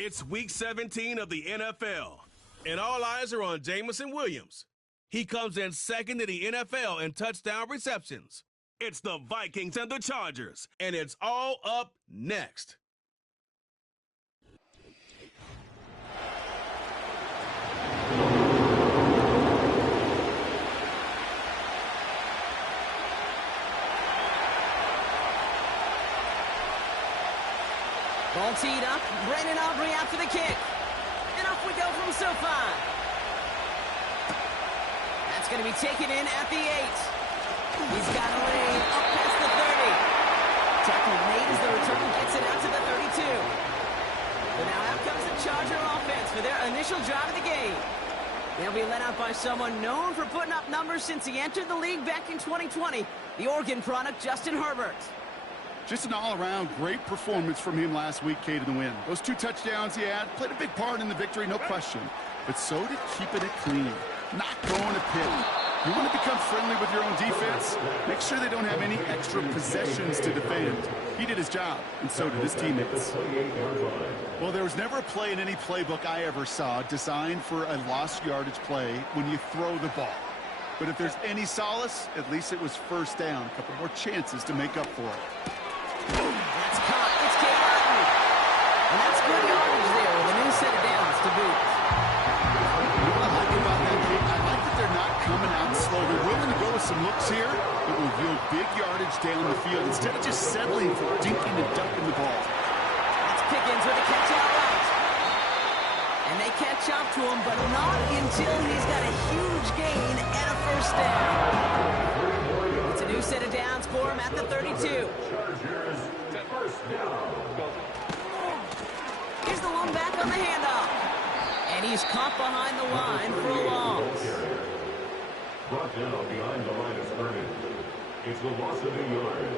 It's Week 17 of the NFL, and all eyes are on Jameson Williams. He comes in second in the NFL in touchdown receptions. It's the Vikings and the Chargers, and it's all up next. Ball teed up. Brandon Aubrey out for the kick. And off we go from SoFi. That's going to be taken in at the 8. He's got a lane up past the 30. Tackle made as the return gets it out to the 32. But now out comes the Charger offense for their initial drive of the game. They'll be led out by someone known for putting up numbers since he entered the league back in 2020, the Oregon product, Justin Herbert. Just an all-around great performance from him last week, Kate, in the win. Those 2 touchdowns he had played a big part in the victory, no question. But so did keeping it clean, not going to pick. You want to become friendly with your own defense? Make sure they don't have any extra possessions to defend. He did his job, and so did his teammates. Well, there was never a play in any playbook I ever saw designed for a lost yardage play when you throw the ball. But if there's any solace, at least it was first down. A couple more chances to make up for it. That's caught. It's Kate Martin. And that's good yardage there with a new set of downs to boot. What I like about that, Kate, I like that they're not coming out slow. They're willing to go with some looks here that will yield big yardage down the field instead of just settling for dinking and dunking the ball. That's Pickens with a catch-out route. And they catch up to him, but not until he's got a huge gain and a first down. It's a new set of downs for him at the 32. Here's the one back on the handoff. And he's caught behind the line for a loss. Brought down behind the line of scrimmage. It's the loss of a yard.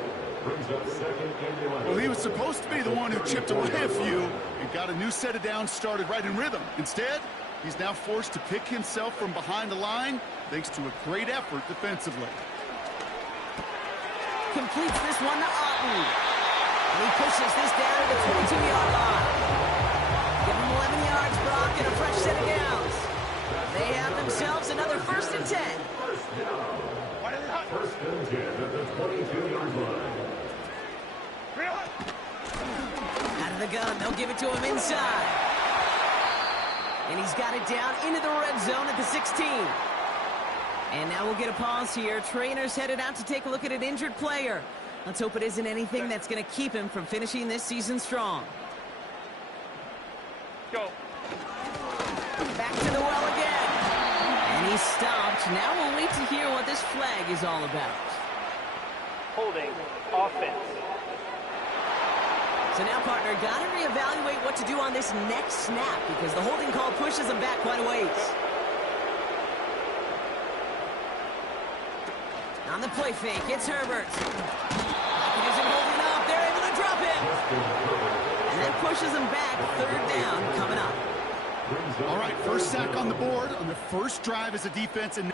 Brings up second and 11. Well, he was supposed to be the one who chipped away a few and got a new set of downs started right in rhythm. Instead, he's now forced to pick himself from behind the line thanks to a great effort defensively. Completes this one to Otten. And he pushes this down to the 22-yard line. Give him 11 yards, Brock, and a fresh set of downs. They have themselves another 1st and 10. First and 10 at the 22-yard line. Out of the gun, they'll give it to him inside. And he's got it down into the red zone at the 16. And now we'll get a pause here. Trainer's headed out to take a look at an injured player. Let's hope it isn't anything that's going to keep him from finishing this season strong. Go. Back to the well again. And he's stopped. Now we'll wait to hear what this flag is all about. Holding. Offense. So now, partner, got to reevaluate what to do on this next snap because the holding call pushes him back quite a ways. On the play fake, it's Herbert. He isn't holding up. They're able to drop him. And that pushes him back. 3rd down coming up. All right, first sack on the board on the first drive as a defense. And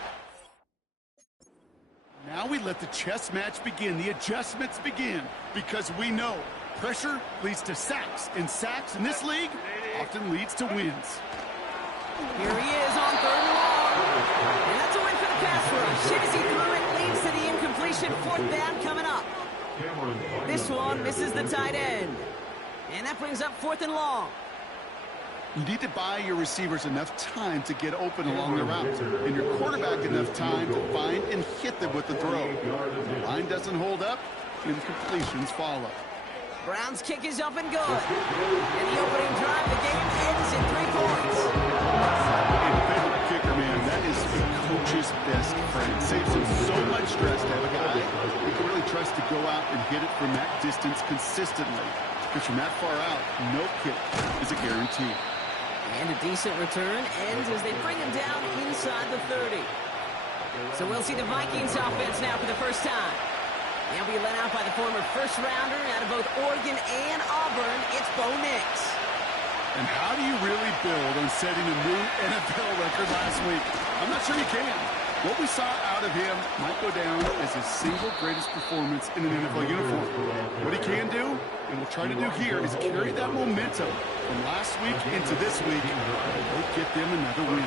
now we let the chess match begin. The adjustments begin because we know pressure leads to sacks. And sacks in this league often leads to wins. Here he is on 3rd and long. And that's a win for the pass rush. Shit as he threw it leads to the incompletion. 4th down coming up. This one misses the tight end. And that brings up 4th and long. You need to buy your receivers enough time to get open along the route, and your quarterback enough time to find and hit them with the throw. The line doesn't hold up, incompletions follow. Brown's kick is up and good. And the opening drive, the game ends in 3 points. Incredible kicker, man. That is the coach's best friend. Saves him so much stress to have a guy you can really trust to go out and hit it from that distance consistently. Because from that far out, no kick is a guarantee. And a decent return ends as they bring him down inside the 30. So we'll see the Vikings offense now for the first time. They'll be led out by the former first-rounder out of both Oregon and Auburn. It's Bo Nix. And how do you really build on setting a new NFL record last week? I'm not sure you can. What we saw out of him might go down as his single greatest performance in an NFL uniform. What he can do, and we'll try to do here, is carry that momentum from last week into this week and get them another win.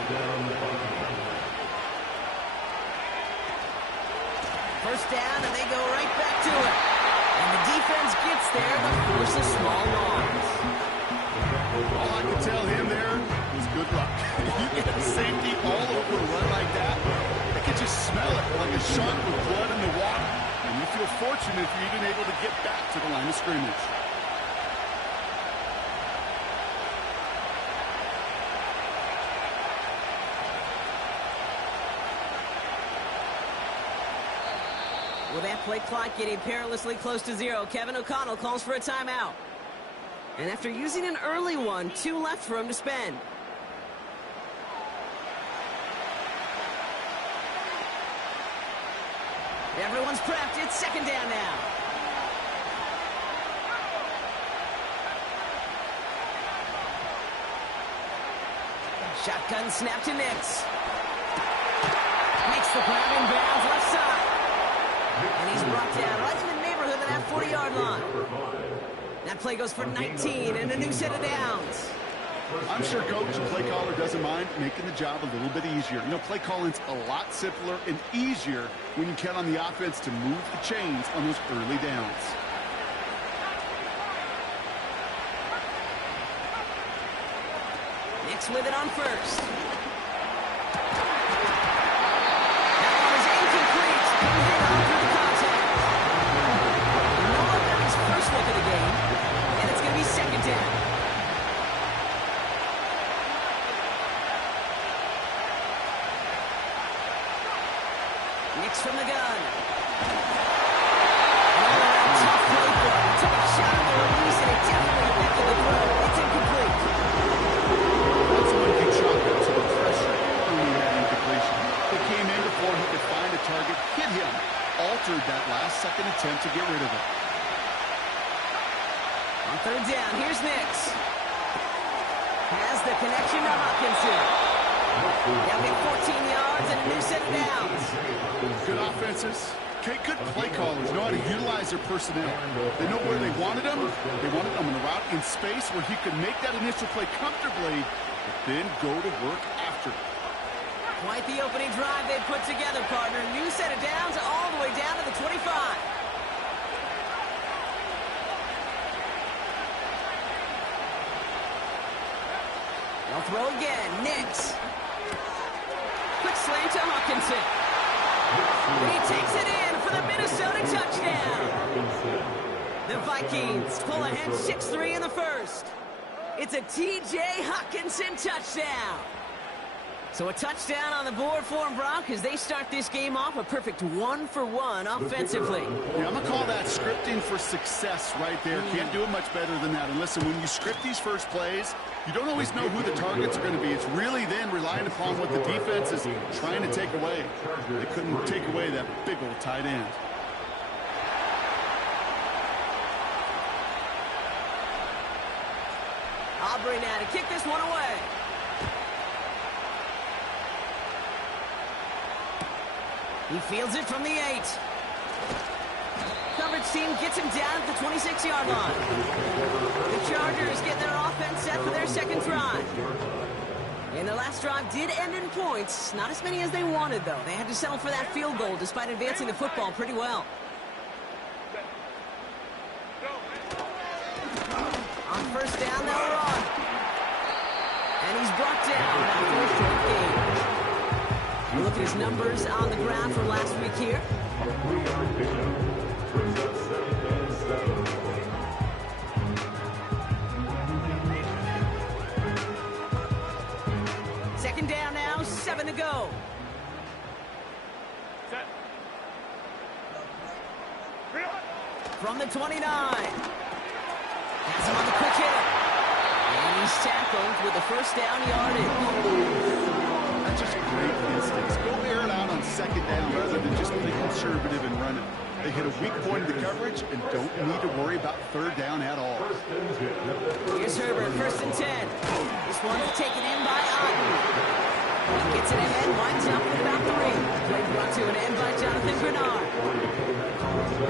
First down, and they go right back to it. And the defense gets there to force a small loss. All I could tell him there was good luck. You get a safety all over a run like that, they can just smell it like a shark with blood in the water. And you feel fortunate if you're even able to get back to the line of scrimmage. With that play clock getting perilously close to zero, Kevin O'Connell calls for a timeout. And after using an early one, 2 left for him to spend. Everyone's prepped. It's second down now. Shotgun snap to Nix. Makes the grab in bounds left side. And he's brought down right in the neighborhood of that 40-yard line. That play goes for 19 and a new set of downs. I'm sure coach and play caller doesn't mind making the job a little bit easier. You know, play calling's a lot simpler and easier when you count on the offense to move the chains on those early downs. Nix with it on first. That one is incomplete. Hit on through the contact. Noah got his first look at the game, and it's going to be second down. Nix from the gun. Another tough play for him. Took a shot at the release, and it definitely affected the throw. It's incomplete. That's one he chalked up to the pressure early in that incompletion. They came in before he could find a target, hit him, altered that last-second attempt to get rid of it. On third down, here's Nix. Has the connection to Hawkinson. They'll get 14 yards and a new set of downs. Good offenses. Okay, good play callers know how to utilize their personnel. They know where they wanted them. They wanted them on the route in space where he could make that initial play comfortably, but then go to work after. Quite the opening drive they put together, partner. New set of downs all the way down to the 25. They'll throw again. Nix. Quick slant to Hawkinson. He takes it in for the Minnesota touchdown. The Vikings pull ahead 6-3 in the first. It's a T.J. Hawkinson touchdown. So a touchdown on the board for them, Brock, as they start this game off a perfect 1-for-1 offensively. Yeah, I'm going to call that scripting for success right there. Can't do it much better than that. And listen, when you script these first plays, you don't always know who the targets are going to be. It's really then relying upon what the defense is trying to take away. They couldn't take away that big old tight end. Aubrey now to kick this one away. He fields it from the 8. Coverage team gets him down at the 26-yard line. The Chargers get their offense set for their second drive. And the last drive did end in points. Not as many as they wanted, though. They had to settle for that field goal despite advancing the football pretty well. On first down, they'll run. And he's brought down after a short game. We look at his numbers on the ground from last week here. Second down now, 7 to go. From the 29. Has him on the quick hit. And he's tackled with the first down yardage. That's just great instincts. Go air it out on second down rather than just be conservative and run it. They hit a weak point in the coverage and don't need to worry about third down at all. Here's Herbert, first and 10. This one's taken in by Otten. He gets it ahead, winds up with about 3. Play brought to an end by Jonathan Grenard.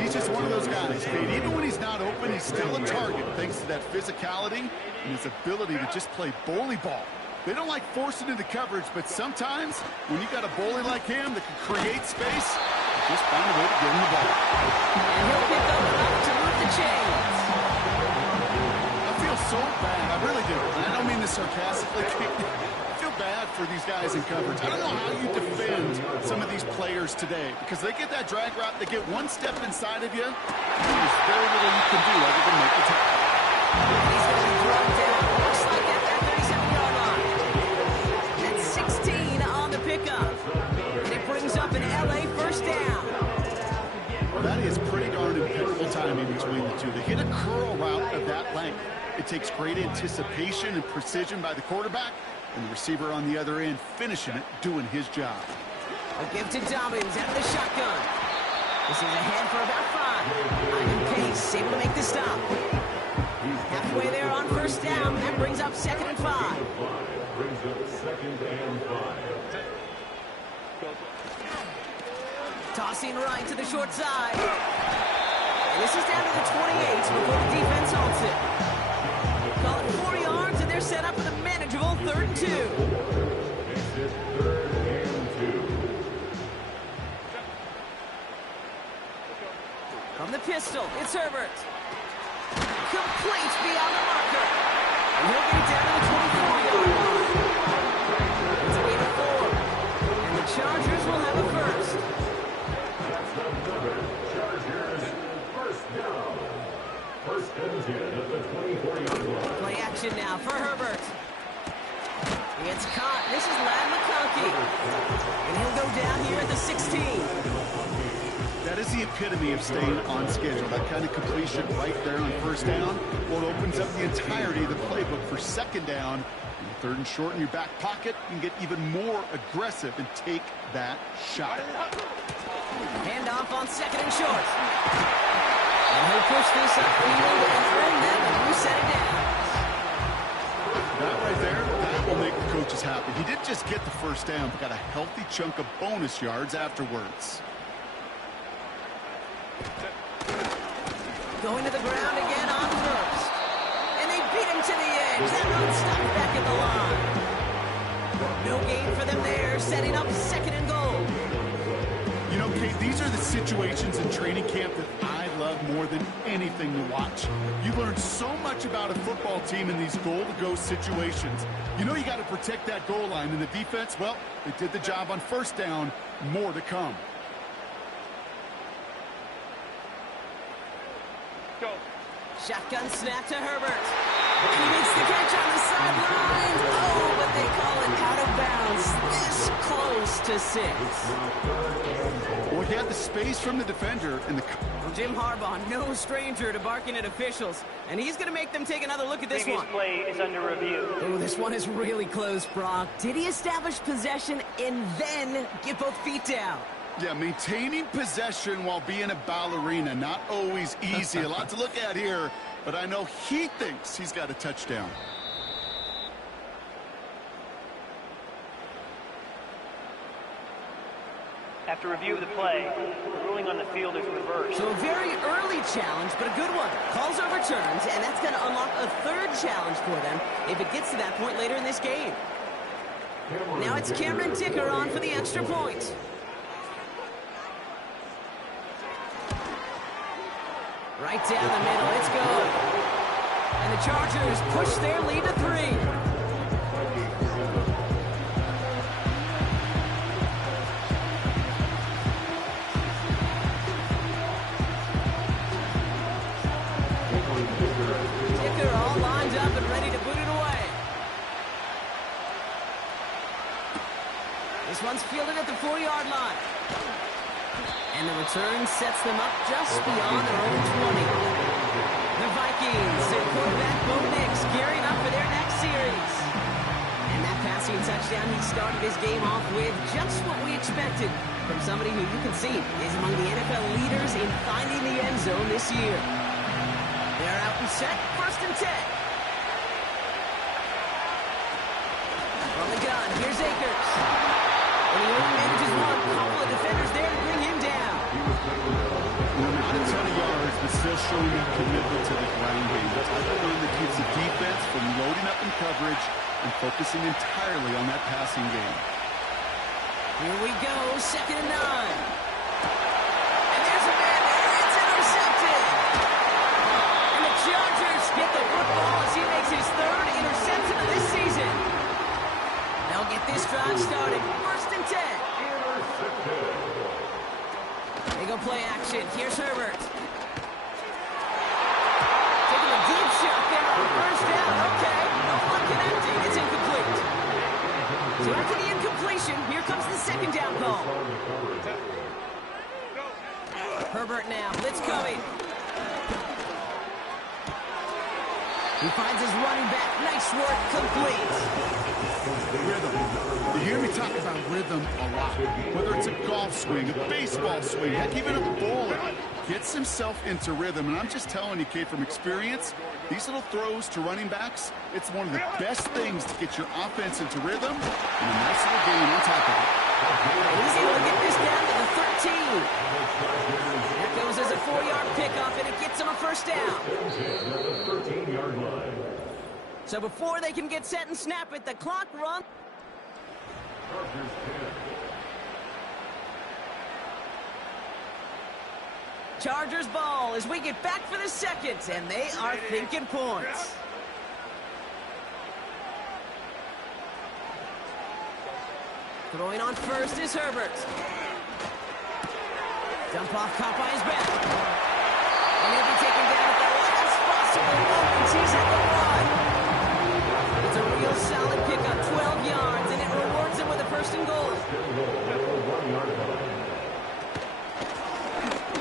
He's just one of those guys, Kate. Even when he's not open, he's still a target thanks to that physicality and his ability to just play bully ball. They don't like forcing into coverage, but sometimes when you got a bully like him that can create space, just find a way to get him the ball. And he'll pick up enough to move the chains. I feel so bad. I really do. And I don't mean this sarcastically. I feel bad for these guys in coverage. I don't know how you defend some of these players today because they get that drag route, they get one step inside of you, and there's very little you can do other than make the tackle. He's going to be thrown down. Looks like at that 37-yard line. That's 16 on the pickup. And it brings up an LA first down. Well, that is pretty darn impeccable timing between the two. They hit a curl route of that length. It takes great anticipation and precision by the quarterback, and the receiver on the other end finishing it, doing his job. A give to Dobbins out of the shotgun. This is ahead for about 5. Ivan Pace able to make the stop. Halfway there on first down. That brings up 2nd and 5. Brings up 2nd and 5. Tossing right to the short side. And this is down to the 28 before the defense halts it. Call it 4 yards, and they're set up with a manageable 3rd and 2. Makes it 3rd and 2. From the pistol, it's Herbert. Complete beyond the marker. And he'll get it down to the 24-yard line. It's a gain of 4. And the Chargers will have a first. That's another Chargers first down. 1st and 10 at the 24-yard line. Play action now for Herbert. It's caught. This is Ladd McConkey. And he'll go down here at the 16. That is the epitome of staying on schedule. That kind of completion right there on first down. Well, it opens up the entirety of the playbook for 2nd down. And 3rd and short in your back pocket. You can get even more aggressive and take that shot. Handoff on 2nd and short. And he'll push this upfield and earn them a new set of downs. That right there, that will make the coaches happy. He didn't just get the first down, but got a healthy chunk of bonus yards afterwards. Going to the ground again on first. And they beat him to the edge. That run stopped back at the line. No gain for them there, setting up 2nd and goal. You know, Kate, these are the situations in training camp that I love more than anything to watch. You learn so much about a football team in these goal-to-go situations. You know you got to protect that goal line, and the defense, well, they did the job on first down. More to come. Shotgun snap to Herbert. He makes the catch on the sideline. Oh, but they call it out of bounds. This close to 6. Well, he had the space from the defender and the... Well, Jim Harbaugh, no stranger to barking at officials, and he's going to make them take another look at this Previous one. play is under review. Oh, this one is really close, Brock. Did he establish possession and then get both feet down? Yeah, maintaining possession while being a ballerina, not always easy. A lot to look at here, but I know he thinks he's got a touchdown. After review of the play, the ruling on the field is reversed. So a very early challenge, but a good one. Calls overturned, and that's going to unlock a 3rd challenge for them if it gets to that point later in this game. Now it's Cameron Dicker on for the extra point. Right down the middle, it's good. And the Chargers push their lead to 3. Dicker all lined up and ready to boot it away. This one's fielded at the 4-yard line. And the return sets them up just beyond their own 20. The Vikings and quarterback Bo Nix gearing up for their next series. And that passing touchdown, he started his game off with just what we expected from somebody who you can see is among the NFL leaders in finding the end zone this year. They're out and set, 1st and 10. From From the gun, here's Akers. And he only manages one. Couple of defenders there to bring him down. Not a ton of yards, but still showing that commitment to the ground game. The type of run that keeps the defense from loading up in coverage and focusing entirely on that passing game. Here we go, 2nd and 9. And there's a man there. It's intercepted. And the Chargers get the football as he makes his 3rd interception of this season. They'll get this drive started. 1st and 10. They go play action. Here's Herbert. Taking a deep shot there on 1st down. Okay, no one connecting. It's incomplete. So after the incompletion, here comes the 2nd down call. Herbert now. Blitz coming. He finds his running back. Nice work. Complete. Rhythm. You hear me talk about rhythm a lot. Whether it's a golf swing, a baseball swing, heck, even a bowler. Gets himself into rhythm. And I'm just telling you, kid, from experience, these little throws to running backs, it's one of the best things to get your offense into rhythm and a nice little gain on top of it. He's able to get this down to the 13. That goes as a 4-yard pickoff, and it gets him a 1st down. So before they can get set and snap it, the clock runs. Chargers ball as we get back for the 2nd, and they are thinking points. Throwing on 1st is Herbert. Dump off caught by his back. And he'll be taken down at the last possible moment. He's at the 1. It's a real solid pickup, 12 yards, and it rewards him with a 1st and goal.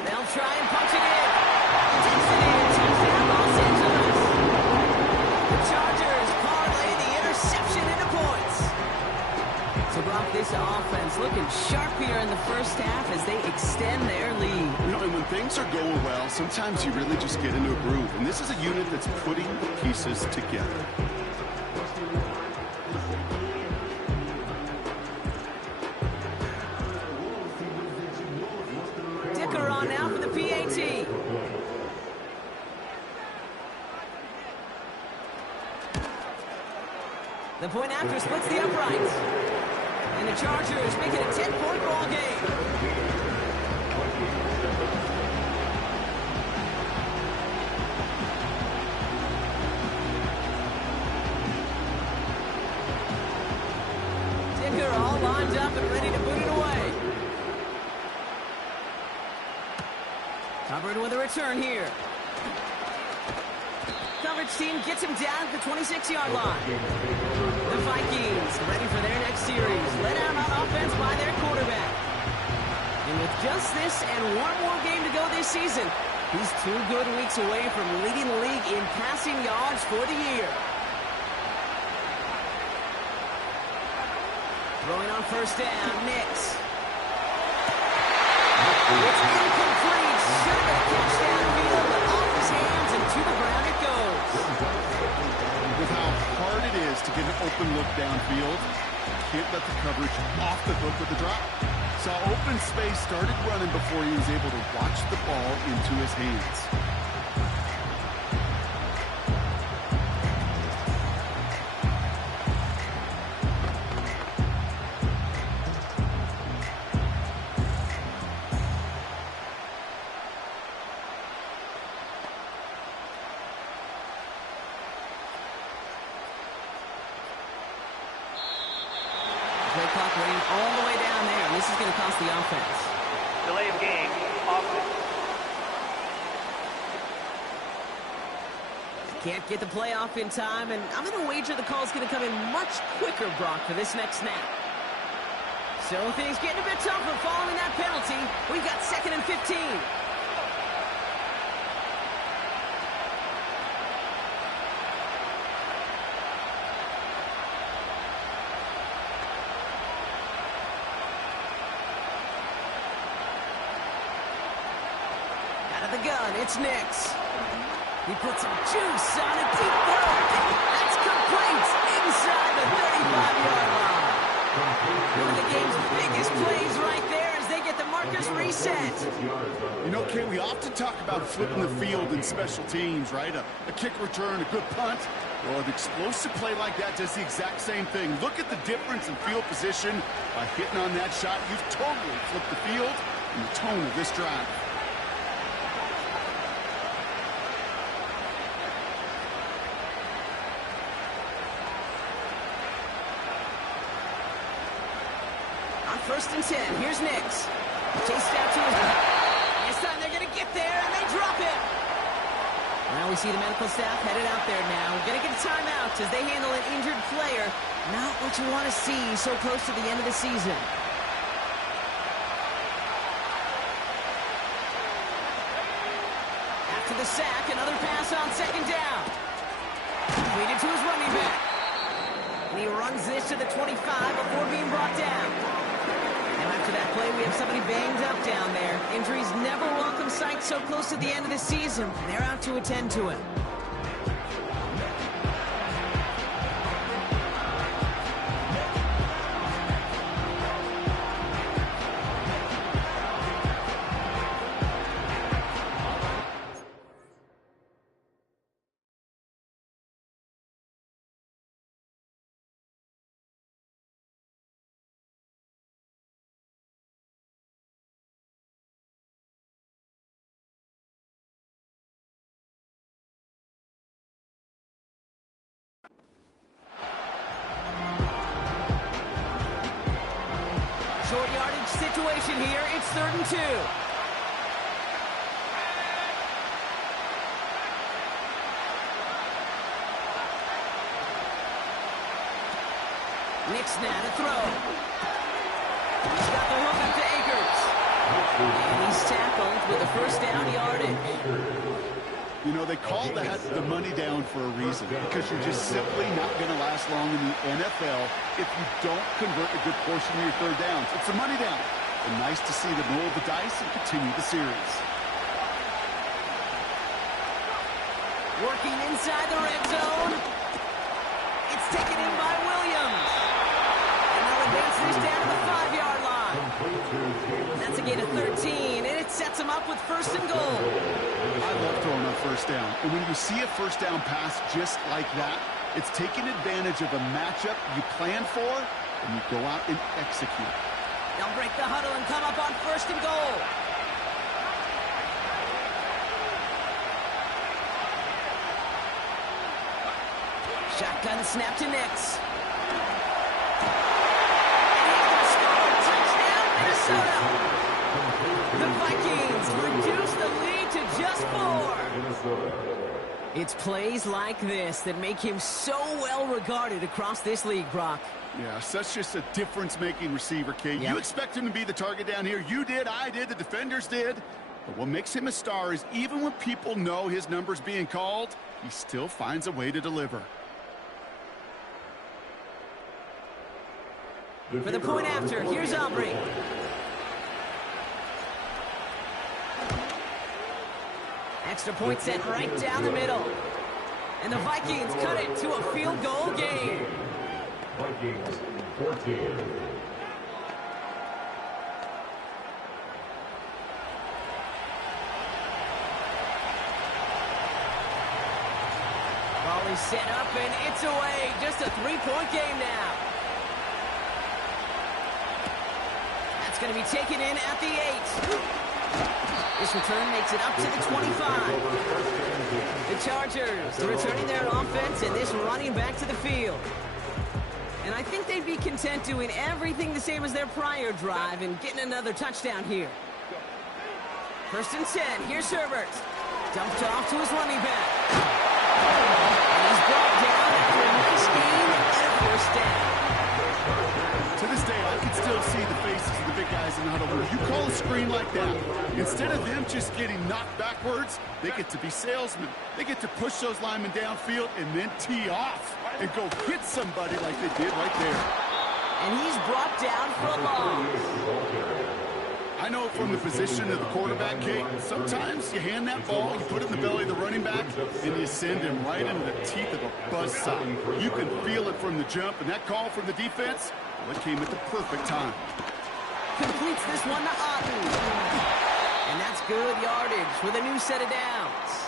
They'll try and punch it in. Takes it in. Touchdown, Los Angeles. The Chargers parlay the interception into points. So Brock, this offense looking sharp here in the 1st half as they extend their lead. You know, and when things are going well, sometimes you really just get into a groove. And this is a unit that's putting the pieces together. Dicker on now for the PAT. The point after splits the uprights. And the Chargers make it a 10-point ball game. Dicker all lined up and ready to put it away. Covered with a return here. Coverage team gets him down at the 26-yard line. The Vikings ready for their next series. Led out on offense by their quarterback. And with just this and one more game to go this season, he's 2 good weeks away from leading the league in passing yards for the year. Throwing on 1st down, Nix. It's incomplete. Should have been a catch downfield, but off his hands and to the ground it goes. With how hard it is to get an open look downfield, can't let the coverage off the hook with the drop. Saw open space, started running before he was able to watch the ball into his hands. Play clock running all the way down there, and this is going to cost the offense. Delay of game, offense. Can't get the play off in time, and I'm going to wager the call is going to come in much quicker, Brock, for this next snap. So things getting a bit tougher following that penalty. We've got 2nd and 15. Out of the gun, it's Nix. He puts some juice on a deep throw. That's complete inside the 35-yard line. One of the game's biggest plays right there as they get the markers reset. You know, Kay, we often talk about flipping the field in special teams, right? A kick return, a good punt. Well, an explosive play like that does the exact same thing. Look at the difference in field position. By hitting on that shot, you've totally flipped the field and the tone of this drive. On 1st and 10, here's Nix. Chased out to his back. This time they're going to get there, and they drop it. Now we see the medical staff headed out there now. We're going to get a timeout as they handle an injured player. Not what you want to see so close to the end of the season. After the sack, another pass on 2nd down. Completed to his running back. And he runs this to the 25 before being brought down. Now after that play, we have somebody banged up down there. Injuries never welcome sight so close to the end of the season. They're out to attend to him. Short yardage situation here. It's 3rd and 2. Nix now to throw. He's got the hook up to Akers. And he's tackled with a 1st down yardage. You know, they call that the money down for a reason, because you're just simply not going to last long in the NFL if you don't convert a good portion of your 3rd downs. It's the money down. And nice to see them roll the dice and continue the series. Working inside the red zone. It's taken in by Williams. And they'll advance this down to the 5-yard line. That's a gain of 13, and it sets them up with 1st and goal. I love throwing on 1st down. And when you see a 1st down pass just like that, it's taking advantage of a matchup you plan for, and you go out and execute. They'll break the huddle and come up on 1st and goal. Shotgun snap to Nix. And he's going to score. Touchdown, Minnesota. The Vikings reduce the lead to just 4. It's plays like this that make him so well regarded across this league, Brock. Yeah, such just a difference-making receiver, Kate. Yep. You expect him to be the target down here. You did, I did, the defenders did. But what makes him a star is even when people know his number's being called, he still finds a way to deliver. For the point after, here's Aubrey. Extra point sent right down the middle. And the Vikings cut it to a field goal game. Vikings 14. Ball is set up and it's away. Just a 3-point game now. That's going to be taken in at the 8. This return makes it up to the 25. The Chargers returning their offense and this running back to the field. And I think they'd be content doing everything the same as their prior drive and getting another touchdown here. 1st and 10. Here's Herbert. Dumped off to his running back. And he's brought down after a nice gain and a 1st down. To this day, I can still see the faces of the big guys in the huddle. When you call a screen like that, instead of them just getting knocked backwards, they get to be salesmen. They get to push those linemen downfield and then tee off and go hit somebody like they did right there. And he's brought down for a loss. I know from the position of the quarterback, Kate, sometimes you hand that ball, you put it in the belly of the running back, and you send him right into the teeth of a buzzsaw. You can feel it from the jump, and that call from the defense, well, it came at the perfect time. Completes this one to Otten. And that's good yardage with a new set of downs.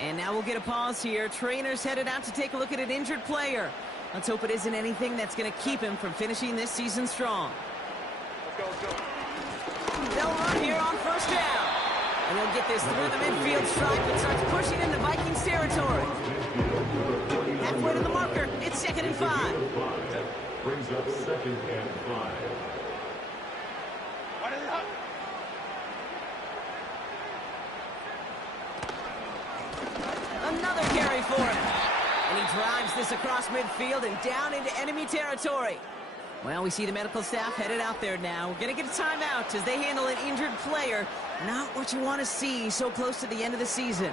And now we'll get a pause here. Trainer's headed out to take a look at an injured player. Let's hope it isn't anything that's going to keep him from finishing this season strong. Let's go. They'll run here on first down. And they'll get this through the midfield stripe and starts pushing into Vikings territory. Halfway to the marker. It's 2nd and 5. Brings up 2nd and 5. Another carry for him. And he drives this across midfield and down into enemy territory. Well, we see the medical staff headed out there now. We're going to get a timeout as they handle an injured player. Not what you want to see so close to the end of the season.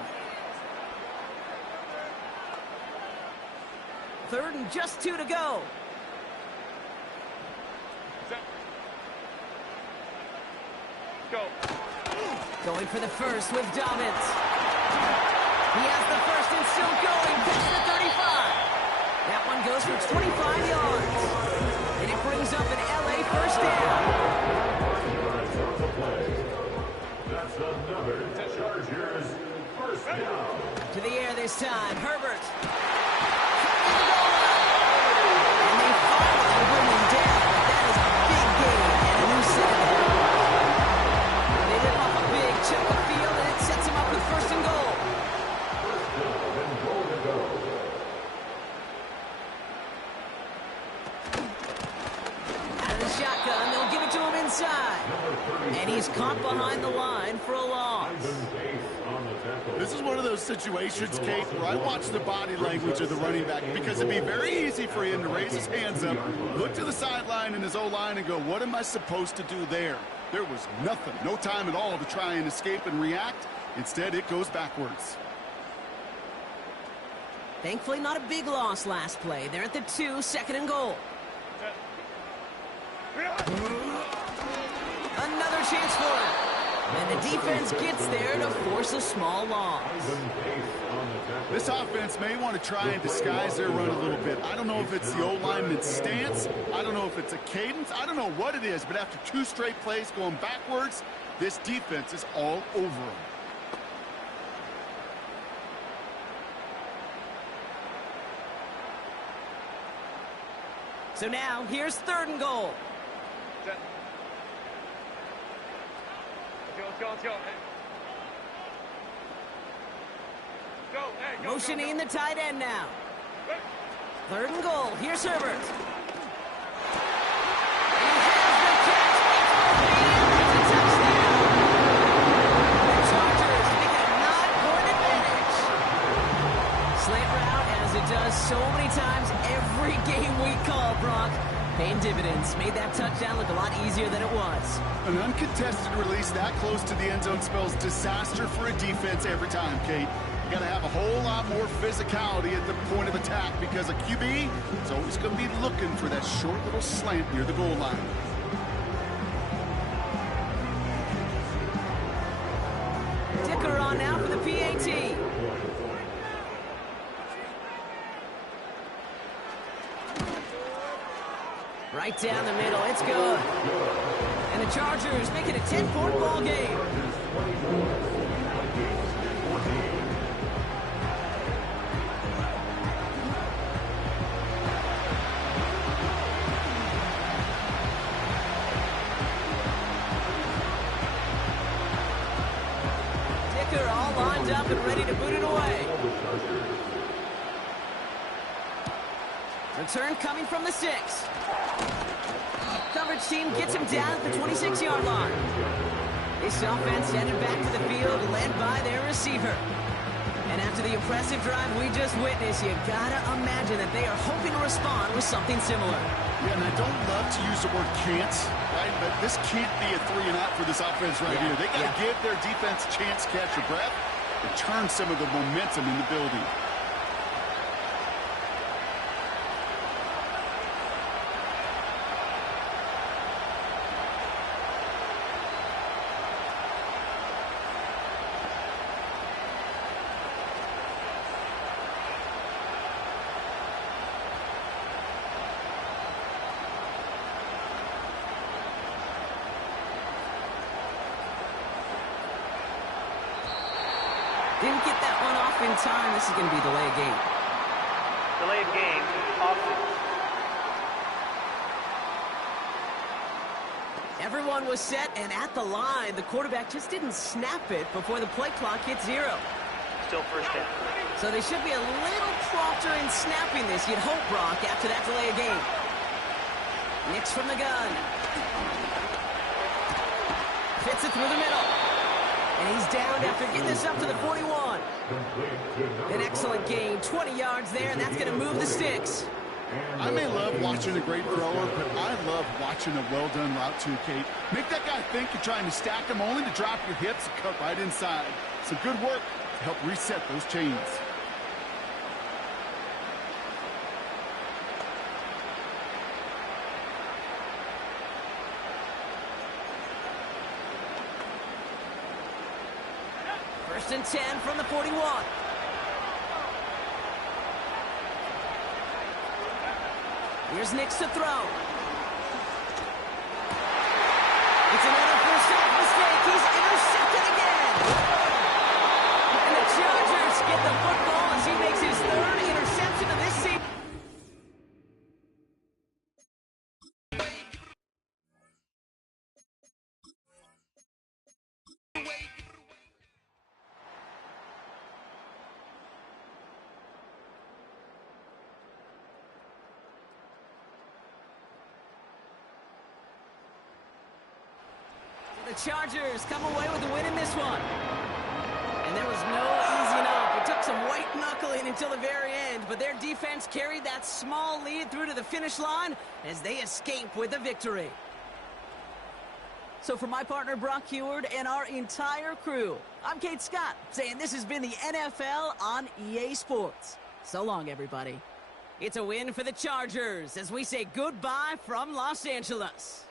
3rd and just 2 to go. Go. Going for the first with Dobbins. He has the first and still going. Past the 35. That one goes for 25 yards. And it brings up an LA first down. That's another Chargers first down. To the air this time. Herbert. And they finally bring him down. That is a big gain and a new set. They rip off a big chunk of field and it sets him up with 1st and goal. Shotgun, they'll give it to him inside. And he's caught behind the line for a loss. This is one of those situations, Kate, where I watch the body language of the running back because it'd be very easy for him to raise his hands up, look to the sideline in his O-line and go, what am I supposed to do there? There was nothing, no time at all to try and escape and react. Instead, it goes backwards. Thankfully, not a big loss last play. They're at the 2, 2nd and goal. Another chance for him. And the defense gets there to force a small loss. This offense may want to try and disguise their run a little bit. I don't know if it's the O-lineman's stance. I don't know if it's a cadence. I don't know what it is. But after 2 straight plays going backwards, this defense is all over them. So now, here's 3rd and goal. Let's go. Hey, go. Motioning the tight end now. 3rd and goal. Here's Herbert. He has the catch. It's a touchdown. The Chargers make it a 9-point advantage. Slant route, as it does so many times every game we call, Brock. Paying dividends. Made that touchdown look a lot easier than it was. An uncontested release that close to the end zone spells disaster for a defense every time, Kate. You got to have a whole lot more physicality at the point of attack because a QB is always going to be looking for that short little slant near the goal line. Dicker on now for the PAT. Right down the middle, it's good. And the Chargers make it a 10-point ball game. Dicker all lined up and ready to boot it away. Return coming from the 6. Coverage team gets him down at the 26-yard line. This offense headed back to the field, led by their receiver. And after the impressive drive we just witnessed, you gotta imagine that they are hoping to respond with something similar. Yeah, and I don't love to use the word can't, right? But this can't be a 3 and out for this offense right here. They got to give their defense a chance to catch your breath and turn some of the momentum in the building. Didn't get that one off in time. This is going to be delay of game. Delay of game, offense. Everyone was set and at the line. The quarterback just didn't snap it before the play clock hit 0. Still first down. So they should be a little prompter in snapping this, you'd hope, Brock, after that delay of game. Nix from the gun. Fits it through the middle. And he's down after getting this up to the 41. An excellent gain, 20 yards there, and that's going to move the sticks. I may love watching a great thrower, but I love watching a well-done route too, Kate. Make that guy think you're trying to stack him only to drop your hips and cut right inside. Some good work to help reset those chains. First and 10 from the 41. Here's Nix to throw. It's another first off mistake. He's intercepted again. And the Chargers get the football as he makes his 3rd interception of this season. The Chargers come away with the win in this one. And there was no easing up. It took some white knuckling until the very end, but their defense carried that small lead through to the finish line as they escape with the victory. So for my partner Brock Heward and our entire crew, I'm Kate Scott saying this has been the NFL on EA Sports. So long, everybody. It's a win for the Chargers as we say goodbye from Los Angeles.